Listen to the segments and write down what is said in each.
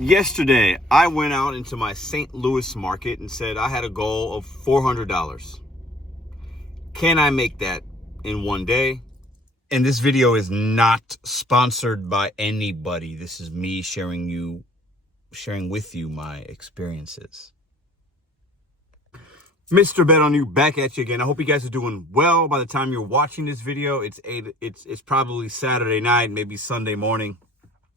Yesterday, I went out into my St. Louis market and said I had a goal of $400. Can I make that in one day? And this video is not sponsored by anybody. This is me sharing with you my experiences. Mr.BetonYou back at you again. I hope you guys are doing well. By the time you're watching this video, it's probably Saturday night, maybe Sunday morning.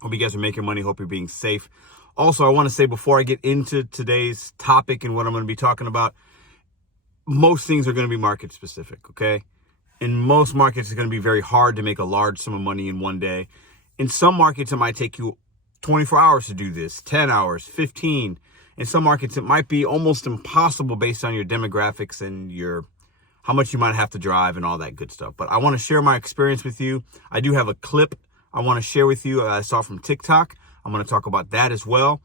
Hope you guys are making money. Hope you're being safe. Also, I want to say before I get into today's topic and what I'm going to be talking about, most things are going to be market specific, okay? In most markets, it's going to be very hard to make a large sum of money in one day. In some markets, it might take you 24 hours to do this, 10 hours, 15. In some markets, it might be almost impossible based on your demographics and how much you might have to drive and all that good stuff. But I want to share my experience with you. I do have a clip I want to share with you I saw from TikTok. I'm going to talk about that as well.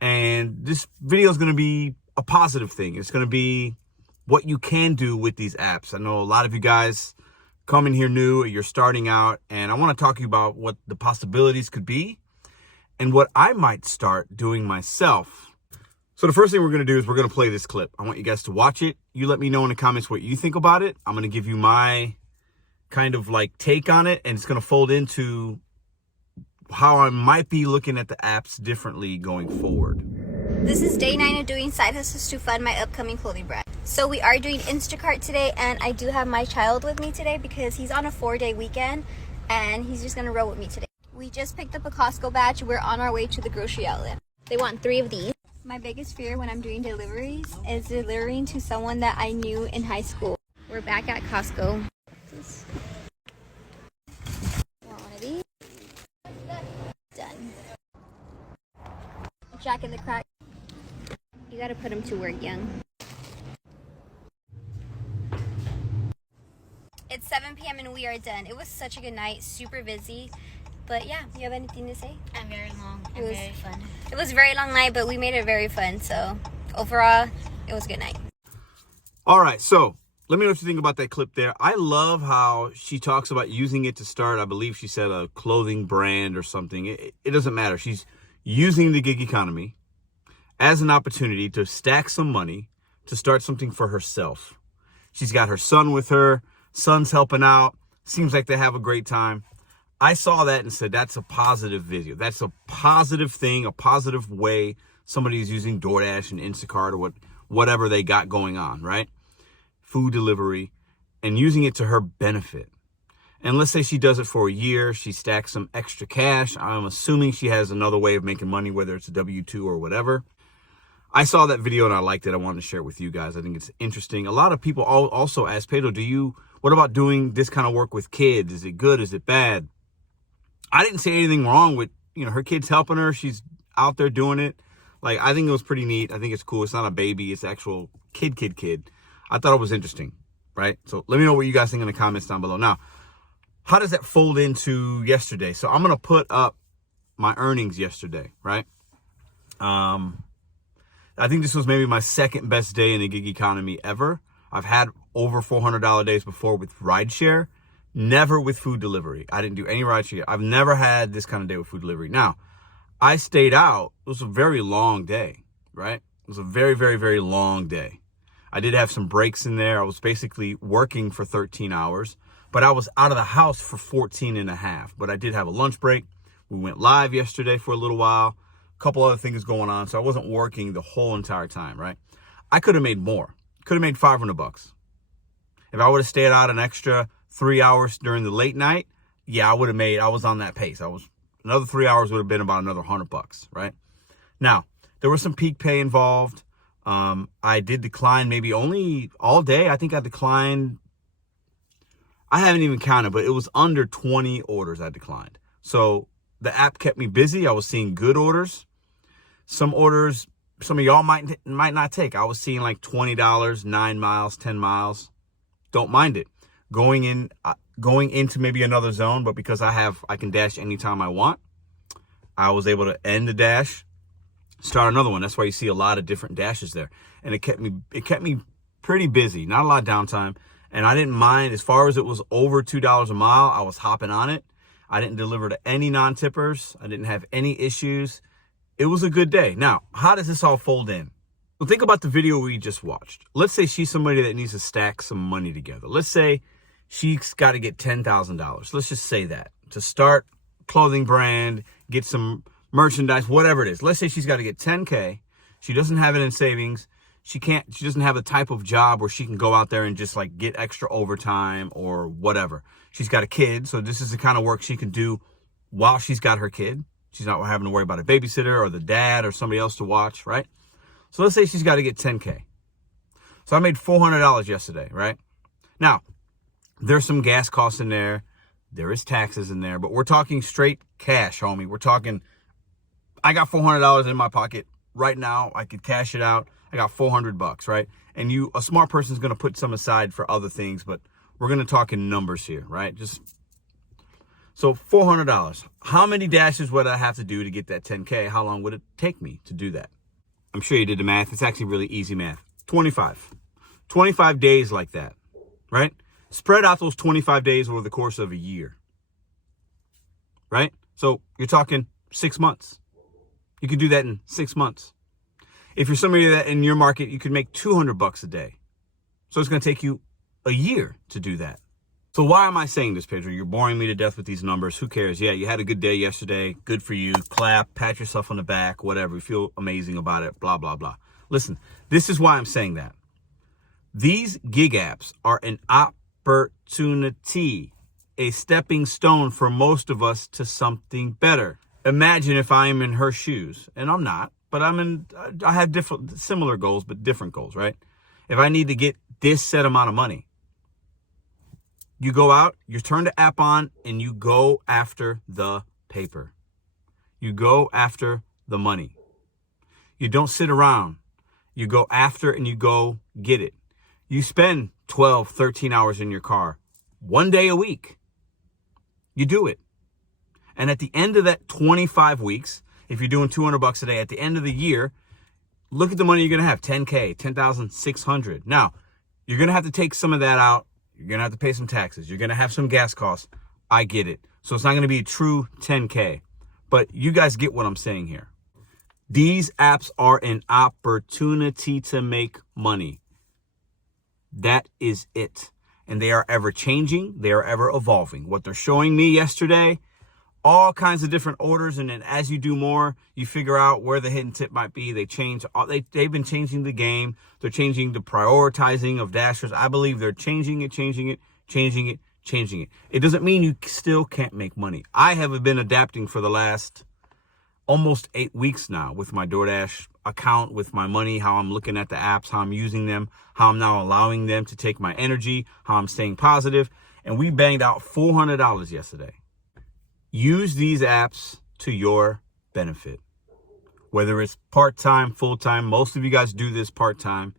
And this video is going to be a positive thing. It's going to be what you can do with these apps. I know a lot of you guys come in here new, you're starting out, and I want to talk to you about what the possibilities could be and what I might start doing myself. So the first thing we're going to do is we're going to play this clip. I want you guys to watch it. You let me know in the comments what you think about it. I'm going to give you my kind of like take on it, and it's going to fold into how I might be looking at the apps differently going forward. This is day 9 of doing side hustles to fund my upcoming clothing brand. So we are doing Instacart today, and I do have my child with me today because he's on a 4-day weekend and he's just gonna roll with me today. We just picked up a Costco batch. We're on our way to the grocery outlet. They want 3 of these. My biggest fear when I'm doing deliveries is delivering to someone that I knew in high school. We're back at Costco. Want one of these? Done. Jack in the Crack. You gotta put him to work young. It's 7 p.m. and we are done. It was such a good night, super busy. But yeah, you have anything to say? And very long and very fun. It was a very long night, but we made it very fun. So overall, it was a good night. All right, so let me know what you think about that clip there. I love how she talks about using it to start, I believe she said a clothing brand or something. It doesn't matter. She's using the gig economy as an opportunity to stack some money to start something for herself. She's got her son with her. Son's helping out. Seems like they have a great time. I saw that and said, that's a positive video. That's a positive thing, a positive way somebody is using DoorDash and Instacart or whatever they got going on, right? Food delivery, and using it to her benefit. And let's say she does it for a year. She stacks some extra cash. I'm assuming she has another way of making money, whether it's a W-2 or whatever. I saw that video and I liked it. I wanted to share it with you guys. I think it's interesting. A lot of people also ask, Peto, what about doing this kind of work with kids? Is it good? Is it bad? I didn't say anything wrong with, her kids helping her. She's out there doing it. Like, I think it was pretty neat. I think it's cool. It's not a baby. It's actual kid. I thought it was interesting, right? So let me know what you guys think in the comments down below. Now, how does that fold into yesterday? So I'm going to put up my earnings yesterday, right? I think this was maybe my second best day in the gig economy ever. I've had over $400 days before with rideshare, never with food delivery. I didn't do any rideshare. I've never had this kind of day with food delivery. Now, I stayed out. It was a very long day, right? It was a very, very, very long day. I did have some breaks in there. I was basically working for 13 hours, but I was out of the house for 14 and a half. But I did have a lunch break. We went live yesterday for a little while. A couple other things going on. So I wasn't working the whole entire time, right? I could have made more. Could have made $500. If I would have stayed out an extra 3 hours during the late night, yeah, I was on that pace. Another 3 hours would have been about another $100, right? Now, there was some peak pay involved. I did decline maybe only all day. I think I declined, I haven't even counted, but it was under 20 orders I declined. So the app kept me busy. I was seeing good orders. Some orders, some of y'all might not take. I was seeing like $20, 9 miles, 10 miles. Don't mind it. Going into maybe another zone, but because I can dash anytime I want, I was able to end the dash, start another one. That's why you see a lot of different dashes there. And it kept me pretty busy, not a lot of downtime. And I didn't mind, as far as it was over $2 a mile, I was hopping on it. I didn't deliver to any non-tippers. I didn't have any issues. It was a good day. Now, how does this all fold in? Well, think about the video we just watched. Let's say she's somebody that needs to stack some money together. Let's say she's got to get $10,000. Let's just say that to start clothing brand, get some merchandise, whatever it is. Let's say she's got to get 10K. She doesn't have it in savings. She doesn't have the type of job where she can go out there and just like get extra overtime or whatever. She's got a kid. So this is the kind of work she can do while she's got her kid. She's not having to worry about a babysitter or the dad or somebody else to watch, right? So let's say she's got to get 10K. So I made $400 yesterday, right? Now, there's some gas costs in there. There is taxes in there, but we're talking straight cash, homie. We're talking, I got $400 in my pocket right now. I could cash it out. I got $400, right? And a smart person's going to put some aside for other things, but we're going to talk in numbers here, right? So $400. How many dashes would I have to do to get that 10K? How long would it take me to do that? I'm sure you did the math. It's actually really easy math. 25 days like that, right? Spread out those 25 days over the course of a year, right? So you're talking 6 months. You could do that in 6 months. If you're somebody that in your market, you could make $200 a day. So it's going to take you a year to do that. So why am I saying this, Pedro? You're boring me to death with these numbers. Who cares? Yeah, you had a good day yesterday. Good for you. Clap, pat yourself on the back, whatever. You feel amazing about it, blah, blah, blah. Listen, this is why I'm saying that. These gig apps are an opportunity, a stepping stone for most of us to something better. Imagine if I am in her shoes, and I'm not, but I have similar goals, but different goals, right? If I need to get this set amount of money, you go out, you turn the app on, and you go after the paper. You go after the money. You don't sit around. You go after and you go get it. You spend 12, 13 hours in your car, 1 day a week. You do it. And at the end of that 25 weeks, if you're doing $200 a day, at the end of the year, look at the money you're going to have, 10K, 10,600. Now, you're going to have to take some of that out. You're going to have to pay some taxes. You're going to have some gas costs. I get it. So it's not going to be a true 10K. But you guys get what I'm saying here. These apps are an opportunity to make money. That is it. And they are ever changing. They are ever evolving. What they're showing me yesterday, all kinds of different orders. And then as you do more, you figure out where the hidden tip might be. They change. They've been changing the game. They're changing the prioritizing of dashers. I believe they're changing it. It doesn't mean you still can't make money. I have been adapting for the last almost 8 weeks now with my DoorDash account, with my money, how I'm looking at the apps, how I'm using them, how I'm now allowing them to take my energy, how I'm staying positive. And we banged out $400 yesterday. Use these apps to your benefit. Whether it's part-time, full-time, most of you guys do this part-time.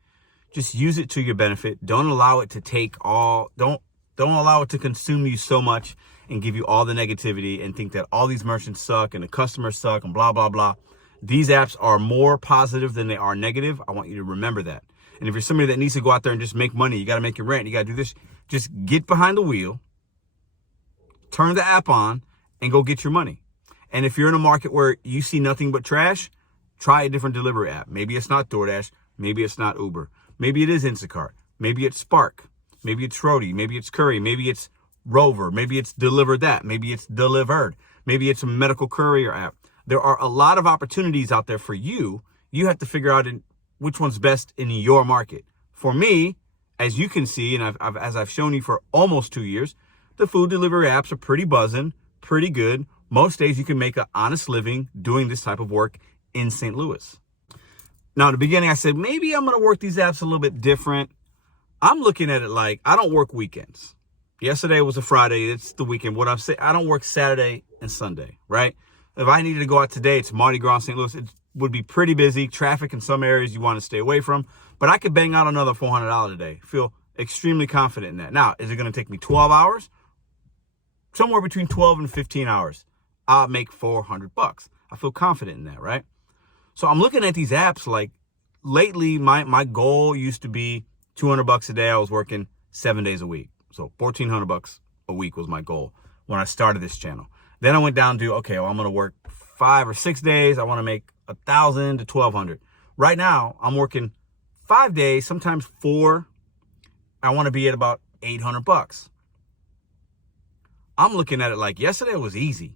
Just use it to your benefit. Don't allow it to don't allow it to consume you so much and give you all the negativity and think that all these merchants suck and the customers suck and blah, blah, blah. These apps are more positive than they are negative. I want you to remember that. And if you're somebody that needs to go out there and just make money, you got to make your rent, you got to do this, just get behind the wheel, turn the app on, and go get your money. And if you're in a market where you see nothing but trash, try a different delivery app. Maybe it's not DoorDash. Maybe it's not Uber. Maybe it is Instacart. Maybe it's Spark. Maybe it's Roadie. Maybe it's Curry. Maybe it's Rover. Maybe it's Deliver That. Maybe it's Delivered. Maybe it's a medical courier app. There are a lot of opportunities out there for you. You have to figure out which one's best in your market. For me, as you can see, and as I've shown you for almost 2 years, the food delivery apps are pretty buzzing, pretty good. Most days you can make an honest living doing this type of work in St. Louis. Now, in the beginning, I said, maybe I'm going to work these apps a little bit different. I'm looking at it like I don't work weekends. Yesterday was a Friday. It's the weekend. What I'm saying, I don't work Saturday and Sunday, right? If I needed to go out today, it's Mardi Gras in St. Louis. It would be pretty busy. Traffic in some areas you want to stay away from. But I could bang out another $400 a day. Feel extremely confident in that. Now, is it going to take me 12 hours? Somewhere between 12 and 15 hours. I'll make $400. I feel confident in that, right? So I'm looking at these apps like lately my goal used to be $200 a day. I was working 7 days a week. So $1,400 a week was my goal when I started this channel. Then I went down to, okay, well, I'm going to work 5 or 6 days. I want to make 1,000 to 1,200. Right now, I'm working 5 days, sometimes 4. I want to be at about $800. I'm looking at it like yesterday was easy.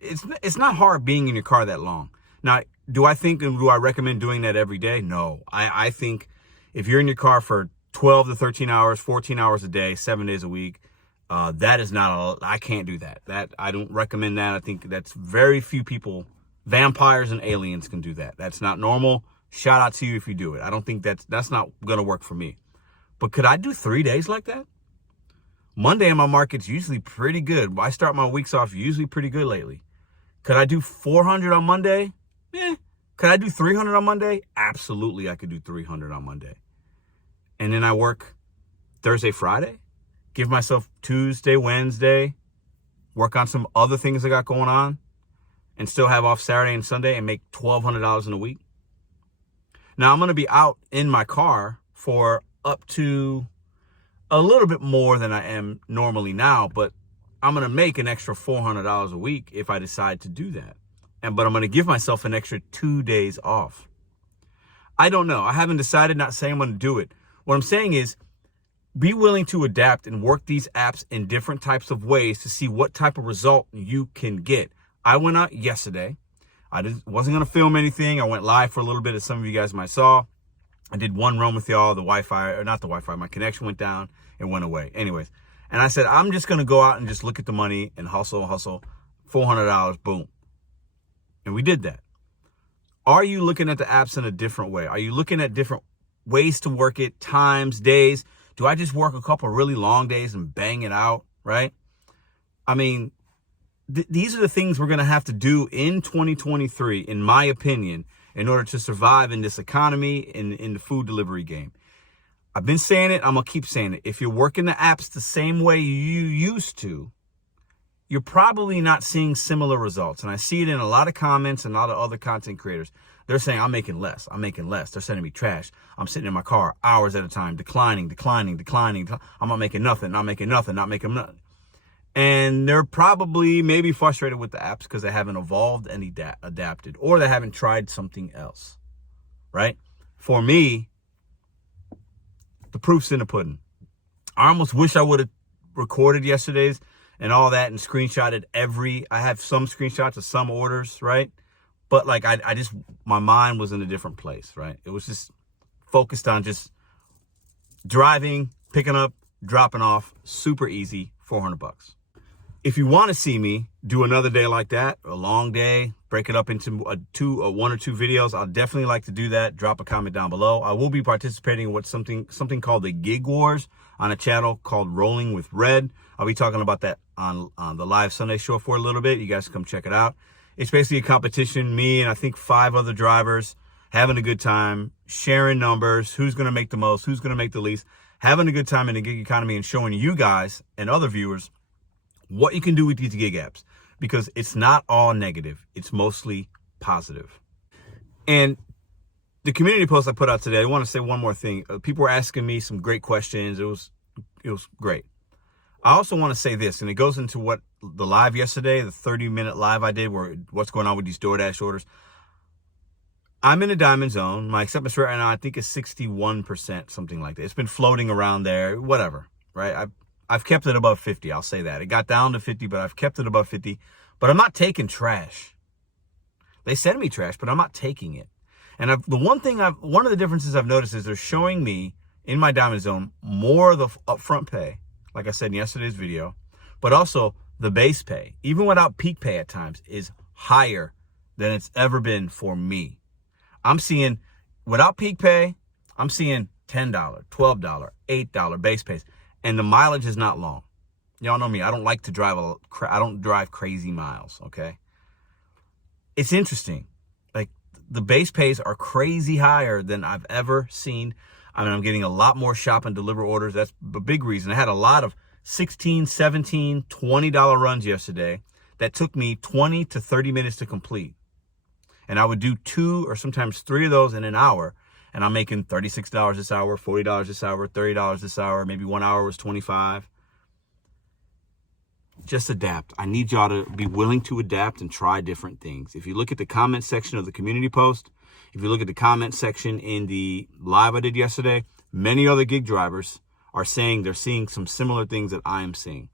It's not hard being in your car that long. Now, do I recommend doing that every day? No. I think if you're in your car for 12 to 13 hours, 14 hours a day, 7 days a week, that is not I can't do that. I don't recommend that. I think that's very few people, vampires and aliens, can do that. That's not normal. Shout out to you if you do it. I don't think that's not going to work for me. But could I do 3 days like that? Monday in my market's usually pretty good. I start my weeks off usually pretty good lately. Could I do 400 on Monday? Could I do 300 on Monday? Absolutely, I could do 300 on Monday. And then I work Thursday, Friday, give myself Tuesday, Wednesday, work on some other things I got going on, and still have off Saturday and Sunday and make $1,200 in a week. Now, I'm going to be out in my car for up to a little bit more than I am normally now, but I'm going to make an extra $400 a week if I decide to do that. But I'm going to give myself an extra 2 days off. I don't know. I haven't decided, not saying I'm going to do it. What I'm saying is be willing to adapt and work these apps in different types of ways to see what type of result you can get. I went out yesterday. Wasn't going to film anything. I went live for a little bit, as some of you guys might saw. I did one run with y'all. The Wi-Fi, or not the Wi-Fi, my connection went down. It went away. Anyways. And I said, I'm just going to go out and just look at the money and hustle. $400, boom. And we did that. Are you looking at the apps in a different way? Are you looking at different ways to work it, times, days? Do I just work a couple really long days and bang it out, right? I mean, these are the things we're going to have to do in 2023, in my opinion, in order to survive in this economy, in the food delivery game. I've been saying it. I'm going to keep saying it. If you're working the apps the same way you used to, you're probably not seeing similar results. And I see it in a lot of comments and a lot of other content creators. They're saying, I'm making less. They're sending me trash. I'm sitting in my car hours at a time, declining. I'm not making nothing. And they're probably maybe frustrated with the apps because they haven't evolved and adapted, or they haven't tried something else, right? For me, the proof's in the pudding. I almost wish I would have recorded yesterday's and all that and screenshotted I have some screenshots of some orders, right? But like, my mind was in a different place, right? It was just focused on just driving, picking up, dropping off, super easy, $400. If you want to see me do another day like that, a long day, break it up into one or two videos, I'll definitely like to do that. Drop a comment down below. I will be participating in something called the Gig Wars on a channel called Rolling with Red. I'll be talking about that on the live Sunday show for a little bit. You guys can come check it out. It's basically a competition, me and I think 5 other drivers having a good time, sharing numbers, who's going to make the most, who's going to make the least, having a good time in the gig economy, and showing you guys and other viewers what you can do with these gig apps, because it's not all negative. It's mostly positive. And the community post I put out today, I want to say one more thing. People were asking me some great questions. It was great. I also want to say this, and it goes into what the live yesterday, the 30-minute live I did, where what's going on with these DoorDash orders. I'm in a diamond zone. My acceptance rate right now, I think, is 61%, something like that. It's been floating around there, whatever, right? I've kept it above 50. I'll say that. It got down to 50, but I've kept it above 50. But I'm not taking trash. They send me trash, but I'm not taking it. And one of the differences I've noticed is they're showing me in my diamond zone more of the upfront pay, like I said in yesterday's video, but also the base pay, even without peak pay at times, is higher than it's ever been for me. I'm seeing, without peak pay, I'm seeing $10, $12, $8 base pays. And the mileage is not long. Y'all know me. I don't like to drive. I don't drive crazy miles, okay? It's interesting. Like, the base pays are crazy higher than I've ever seen. I mean, I'm getting a lot more shop and deliver orders. That's a big reason. I had a lot of $16, $17, $20 runs yesterday that took me 20 to 30 minutes to complete. And I would do 2 or sometimes 3 of those in an hour. And I'm making $36 this hour, $40 this hour, $30 this hour. Maybe 1 hour was $25. just adapt. I need y'all to be willing to adapt and try different things. If you look at the comment section of the community post, if you look at the comment section in the live I did yesterday, many other gig drivers are saying they're seeing some similar things that I am seeing.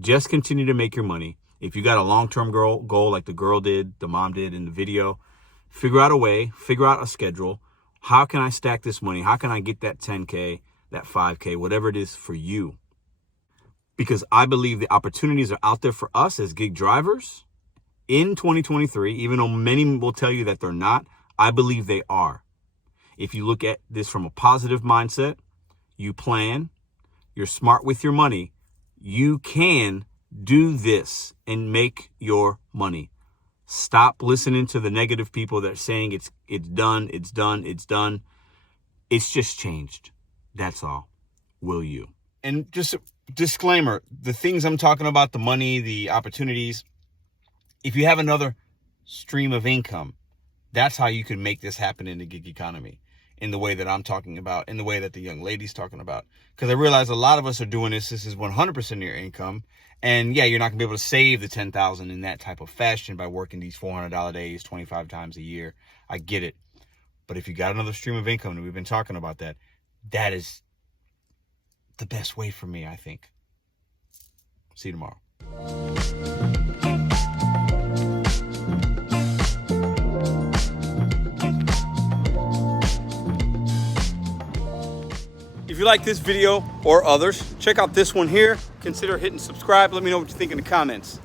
Just continue to make your money. If you got a long-term goal like the girl did, the mom did in the video, figure out a way, figure out a schedule. How can I stack this money? How can I get that 10K, that 5K, whatever it is for you? Because I believe the opportunities are out there for us as gig drivers in 2023, even though many will tell you that they're not. I believe they are. If you look at this from a positive mindset, you plan, you're smart with your money, you can do this and make your money. Stop listening to the negative people that are saying it's done. It's just changed. That's all. Will you? And just a disclaimer, the things I'm talking about, the money, the opportunities, if you have another stream of income, that's how you can make this happen in the gig economy in the way that I'm talking about, in the way that the young lady's talking about. Because I realize a lot of us are doing this. This is 100% of your income. And yeah, you're not going to be able to save the $10,000 in that type of fashion by working these $400 days 25 times a year. I get it. But if you got another stream of income, and we've been talking about that, that is the best way for me, I think. See you tomorrow. If you like this video or others, check out this one here. Consider hitting subscribe. Let me know what you think in the comments.